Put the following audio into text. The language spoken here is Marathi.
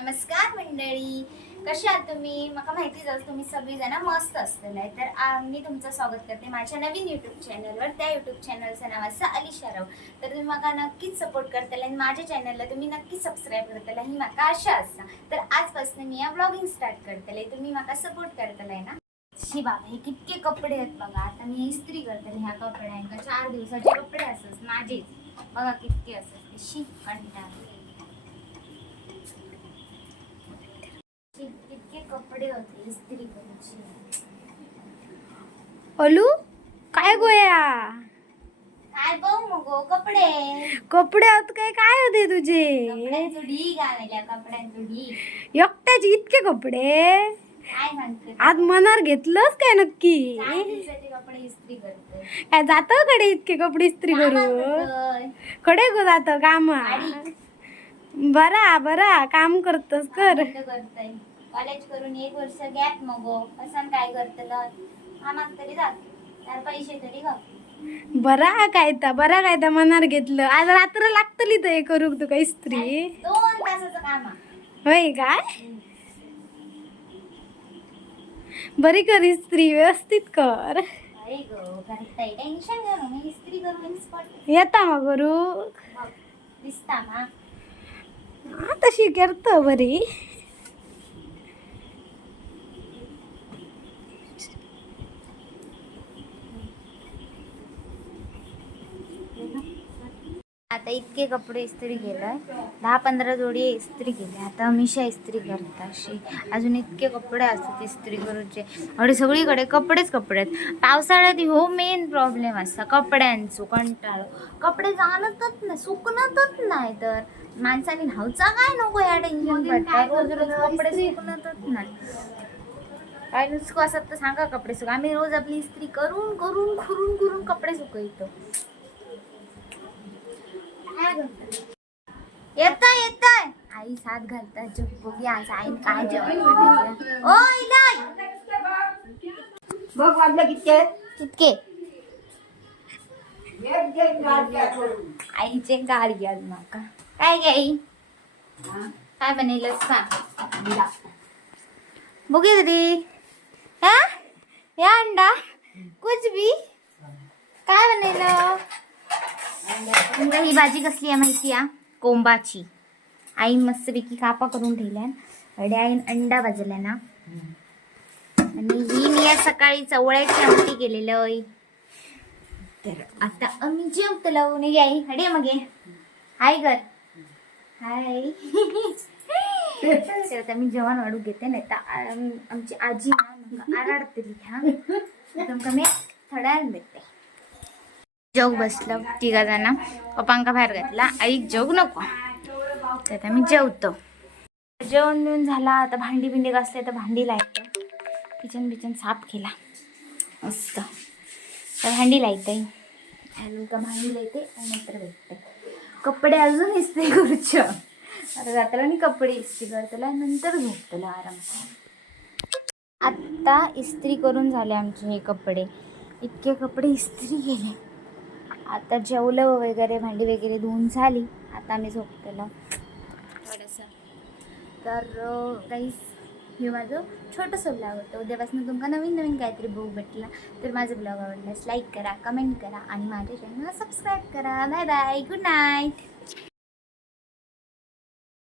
नमस्कार मंडळी, कशी आहात तुम्ही? मला माहितीच आहे तुम्ही सगळी जण मस्त असलेला आहे. तर मी तुमचं स्वागत करते माझ्या नवीन यूट्यूब चॅनलवर. त्या यूट्यूब चॅनलचं नाव असं अलिशा राव. तर तुम्ही मला नक्कीच सपोर्ट करताल आणि माझ्या चॅनलला तुम्ही नक्कीच सबस्क्राईब करताल ही मला आशा असा. तर आजपासून मी या ब्लॉगिंग स्टार्ट करतले, तुम्ही मला सपोर्ट करतालाय ना. शी बाबा, हे कितके कपडे आहेत बघा. आता मी इस्त्री करतले ह्या कपड्यांका. 4 दिवसाचे कपडे असत माझे बघा कितके असत. शी कंटाळा, कितके कपडे होते इस्त्री करायची. अलू काय गोया काय बघ मग कपडे कपडे आत काय काय होते तुझे कपड्यांचं ढीग आलेल्या कपड्यांचं ढीग. एकट्याचे इतके कपडे काय सांगते आज मनार घेतलंच काय नक्की 4 दिवसाचे कपडे इस्त्री करते. काय जात कडे इतके कपडे इस्त्री करू कडे गो जात काम बरा बरा काम करतस कर करताय. कॉलेज करून 1 वर्ष गॅप मग असं काय करतलं आम्हाला तरी जात त्यार पैसे तरी ग बरा काय ता मनार घेतलं आज रात्र लागतली तर हे करू तुका इस्त्री 2 तासाचं काम आहे. होय काय बरी कर इस्त्री व्यवस्थित कर अरे गो करताय टेन्शन घेऊ मी इस्त्री करून स्पॉट येता मग करू दिसता मा तशी करत बरी आता इतके कपडे इस्त्री केलं 10-15 जोडी इस्त्री केली. आता मिशा इस्त्री करता अशी अजून इतके कपडे असतात इस्त्री करूचे. अरे सगळीकडे कपडेच कपडे आहेत. पावसाळ्यात हो मेन प्रॉब्लेम असता कपड्यांचो कंटाळो. कपडे जाणतच नाही सुकणतच नाही. तर माणसाने न्हावचा काय नको या टेन्शन पडता. रोज रोज कपडे सुकणतच नाही. काय नुसतं असत तर सांगा कपडे सुक. आम्ही रोज आपली इस्त्री करून करून करून करून कपडे सुकवतो. येताय आई साथ घालता बघी आज आईन काय जेवण बनवलं. ओ इलाय बघ वाजलं किती आईचे गाडी आज माका काय गे आई काय बनवलं सांग बघे तरी हा या अंडा कुछ भी काय बनवलं. तुमका ही भाजी कसली आहे माहिती आहे कोंबाची. आई मस्तपैकी कापा करून ठेवल्या अडे आईन अंडा भाजला ना. आणि ही मी या सकाळी चवळ्याची आमटी केलेलं. तर आता आम्ही जेवतलो नाही आई अडे मग हाय कर हाय. तर आता मी जेवण वाढू घेते नाही तर आमची आजी आराडतली तुमका मी थोड्या वेळ भेटते. जोग बसलं तिघा जण पप्पांका बाहेर घातला. आई जोग नको तर आता मी जेवतो. जेवण बिवून झाला. आता भांडी बिंडी घासले तर भांडी लायतं. किचन साफ केला मस्त. तर भांडी लायते आणि का भांडी लायते आणि नंतर भेटते. कपडे अजून इस्त्री करूच आता जाताला आणि कपडे इस्त्री करतला नंतर झोपतला आराम. आत्ता इस्त्री करून झाले आमचे हे कपडे. इतके कपडे इस्त्री केले. आता जेवलं वगैरे भांडी वगैरे धुवून झाली. आता आम्ही झोपतेलो थोडंसं. तर काहीच हे माझं छोटंसं ब्लॉग होतं. उद्यापासून तुमका नवीन काहीतरी बघू भेटला. तर माझं ब्लॉग आवडल्यास लाईक करा कमेंट करा आणि माझ्या चॅनलला सबस्क्राईब करा. Bye bye good night.